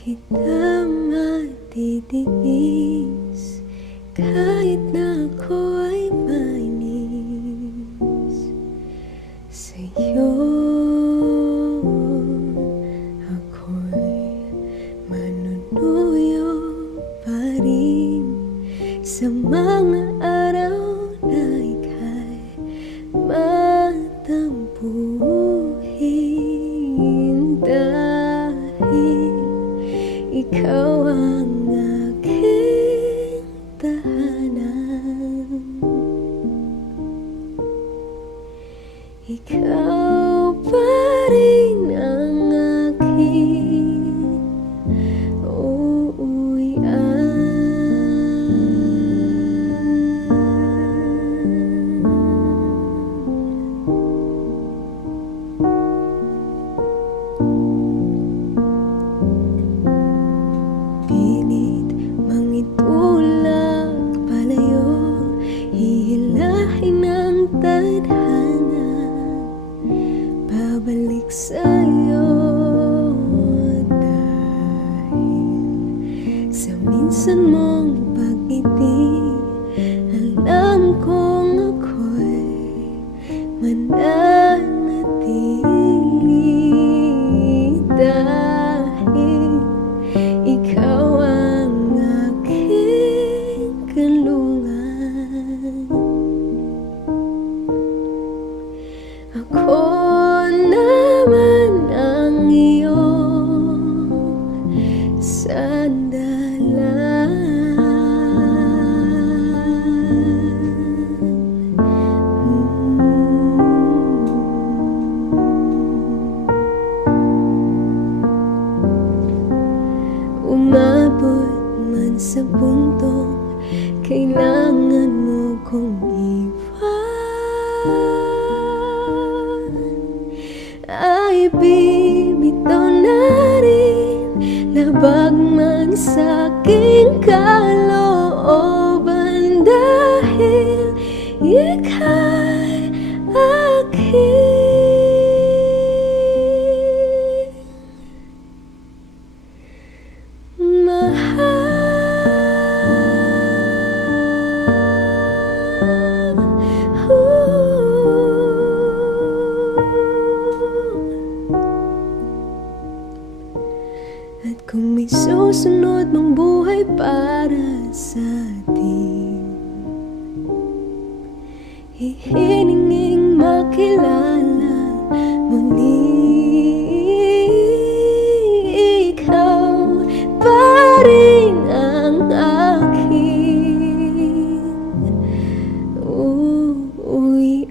kita matitiis kahit na ako ay mainis sa'yo. Ako'y manunuyo pa rin sa mga araw na ika'y matampuhin, dahil ikaw ang aking tahanan. Ikaw pa rin ang aking uuwian. Pilit mangitulak palayo, hihilahin ang tadhana, babalik sa'yo, dahil sa minsan mong pag-ngiti, alam kong ako'y mananatili, dahil ikaw ang aking kanlungan. Ako naman ang iyong sandalan. Umabot man sa puntong kailangan mo kong iwan, ay bibitaw na rin, labag man sa aking kalooban, dahil ika'y aking mahal. At kung may susunod mang buhay para sa atin, hihininging makilala muli. Ikaw pa rin ang aking uuwian.